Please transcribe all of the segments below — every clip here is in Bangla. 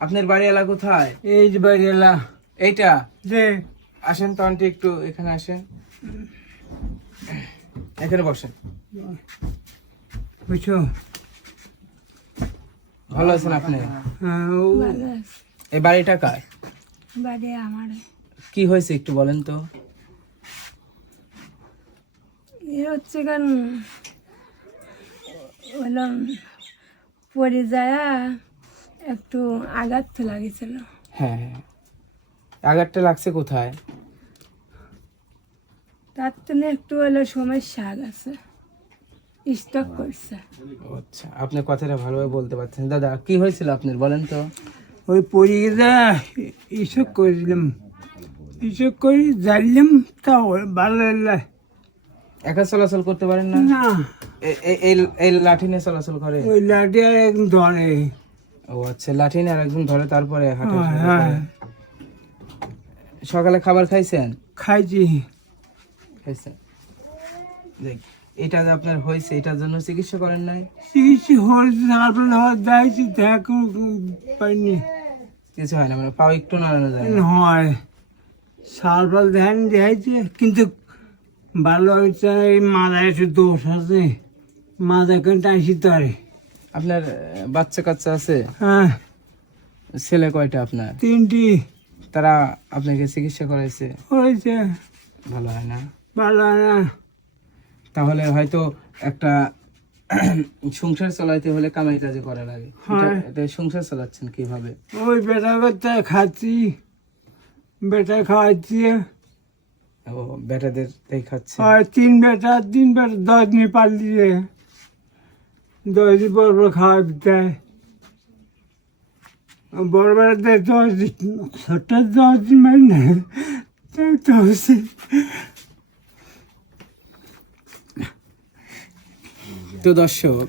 আপনার বাড়ি এলা কোথায়? এই যে বাড়ি এলা। এইটা? যে আসেন তো আন্টি একটু এখানে আসেন। এখানে বসেন। বুঝছ ভালো আছেন আপনি? হ্যাঁ, ও। এই বাড়িটা কার? বাড়ি আমার। কি হয়েছে একটু বলেন তো। এ হচ্ছে কেন বললাম পরে যায় একটু আঘাত তো লাগেছিল। হ্যাঁ হ্যাঁ। আগারটা লাগছে কোথায়? তার জন্য একটু হলো সমস্যা গেছে স্টক করছে। আচ্ছা আপনি কথাটা ভালোভাবে বলতে পারছেন। দাদা কি হয়েছিল আপনার বলেন তো? ওই পরিগেদা এসব করিলাম। এসব করে জানলাম তা ভালো লাগল। একা চলাচল করতে পারেন না? না। এ- এ- এই এই লাঠি নিয়ে চলাচল করে? ওই লাঠি আর একদম ধরে। ও আচ্ছা লাঠি নিয়ে আরেকজন ধরে তারপরে হাঁটা হ্যাঁ, হ্যাঁ। সকালে খাবার খাইছেন? খাইছি। খাইছেন? দেখ এটা যে আপনার হয়েছে এটার জন্য চিকিৎসা করেন নাই? চিকিৎসা হয়েছে তারপরে হওয়ার যাইছি দেখো পাইনি। কিছু হয় না মানে পাও একটু নাড়ানো যায়। হয়। সাল ফাল ধ্যান দিয়েছে কিন্তু ভালো মাথায় একটু দোষ আছে। মাথা কেন টাইছি তারে? আপনার বাচ্চা কাচ্চা আছে? হ্যাঁ। ছেলে কয়টা আপনার? তিনটি। তারা আপনাকে চিকিৎসা করাইছে? হয়েছে। ভালো হয় না? ভালো হয় না। তাহলে হয়তো একটা সংসার চালাইতে হলে কামাই কাজে করা লাগে। এটা- সংসার চালাচ্ছেন কীভাবে? ওই বেটা করতে খাচ্ছি। বেটা খাওয়াচ্ছি ও বেটাদের তাই খাচ্ছে আর তিন বেটা তিন বেটা দশ দিন পালিয়ে। দশ দিন পর পর খাওয়া দিতে বড় বেড়াতে দশ দিন ছোট দশ দিন মানে না তাই তো তো দর্শক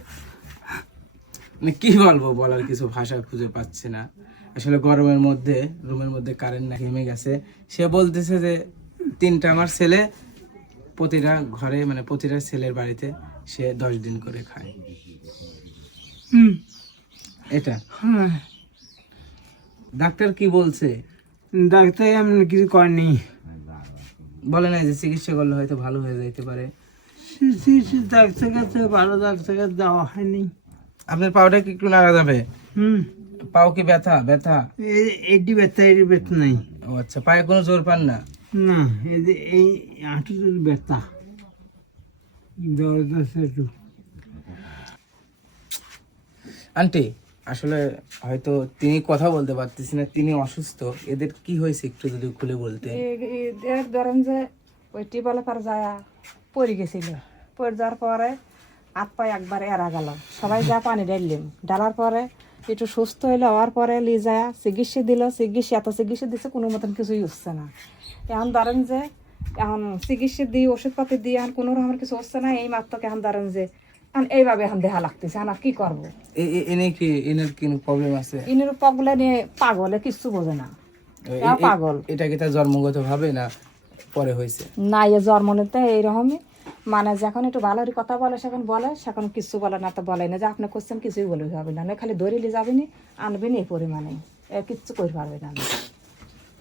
মানে কি বলব, বলার কিছু ভাষা খুঁজে পাচ্ছে না। আসলে গরমের মধ্যে, রুমের মধ্যে কারেন্ট না ঘেমে গেছে। সে বলতেছে যে, তিনটা আমার ছেলে প্রতিটা ঘরে মানে প্রতিটা ছেলের বাড়িতে সে দশ দিন করে খায়। হুম। এটা? হ্যাঁ। ডাক্তার কি বলছে? ডাক্তার এমন কিছু করেনি। বলে না যে চিকিৎসা করলে হয়তো ভালো হয়ে যাইতে পারে। ডাক্তার কাছে ভালো ডাক্তার কাছে দেওয়া হয়নি। আপনার পাওটা কি একটু নাড়া যাবে? হুম। পাও কি ব্যথা? ব্যথা? এটি ব্যথা এটি ব্যথা নাই। ও আচ্ছা পায়ে কোনো জোর পান না? না এই যে এই হাঁটুতে ব্যথা। দরদ আছে একটু। আন্টি আসলে হয়তো তিনি কথা বলতে পারতেছি না তিনি অসুস্থ। এদের কি হয়েছে একটু যদি খুলে বলতে এর ধরেন যে ওই টিবলে পার যায় পড়ে গেছিল। পড়ে যাওয়ার পরে হাত পায়ে একবার এরা গেল। সবাই যা পানি ঢাললাম ঢালার পরে একটু সুস্থ হইল হওয়ার পরে লি যায় চিকিৎসা দিল। চিকিৎসা এত চিকিৎসা দিচ্ছে কোনো মতন কিছুই হচ্ছে না। এখন ধরেন যে এখন চিকিৎসা দিয়ে ওষুধপাতি দিই এখন কোনো রকমের কিছু হচ্ছে না এই মাত্র এখন ধরেন যে এখন এইভাবে এখন দেখা লাগতেছে এখন আর কি করব? এনে কি এনের কি প্রবলেম আছে? ইনের পগলে নিয়ে পাগলে কিচ্ছু বোঝে না। পাগল। এটা কি তার জন্মগত ভাবে না পরে হয়েছে? না এ জন্ম নিতে এইরকমই। মানে যখন একটু ভালো করে কথা বলে সেখন বলে সেখন কিছু বলে না তো বলে না। যে আপনি কোশ্চেন কিছুই বলে হবে না। খালি ধরিলে যাবেনি আনবেন এই পরিমাণে। এ কিচ্ছু করে পারবে না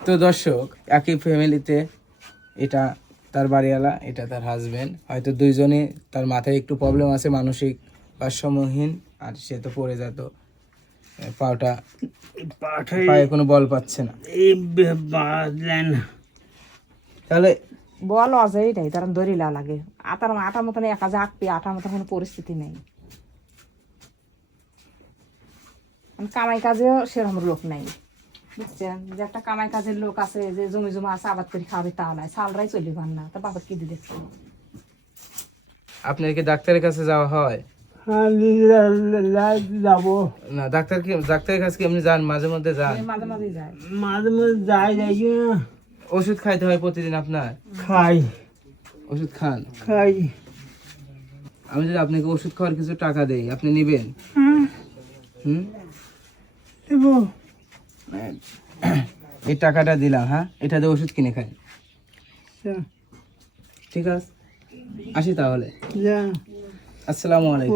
তো দর্শক একই ফ্যামিলিতে এটা তার বাড়িওয়ালা এটা তার হাজবেন্ড হয়তো দুইজনে তার মাথায় একটু প্রবলেম আছে মানসিক ভারসাম্যহীন আর সে তো পড়ে যেত পাওটা পায়ে কোনো বল পাচ্ছে না। তাহলে বল অজয়ই নেই তার ধরিলা লাগে। আটার আটার মতন একা যে আঁকবি আটার মতন কোনো পরিস্থিতি নেই। কামাই কাজেও সেরকম লোক নেই। বুঝছেন? যে একটা কামাই কাজের লোক আছে যে জমি জমা আছে আবাদ করে খাবে তা নাই। সালরাই চলিবার না। তা বাবার কি দিয়ে দেখছে আপনার কি ডাক্তারের কাছে যাওয়া হয়? হ্যাঁ যাব। না ডাক্তার কি ডাক্তারের কাছে যান? মাঝে মধ্যে যান? মাঝে মাঝে যায়। মাঝে মাঝে যাই যাই ওষুধ খাইতে হয় প্রতিদিন আপনার? খাই। ওষুধ খান? খাই। আমি যদি আপনাকে ওষুধ খাওয়ার কিছু টাকা দেই আপনি নেবেন? হ্যাঁ। হুম? এই টাকাটা দিলাম হ্যাঁ? এটা দিয়ে ওষুধ কিনে খাই। ঠিক আছে? আসি তাহলে। আসসালামু আলাইকুম।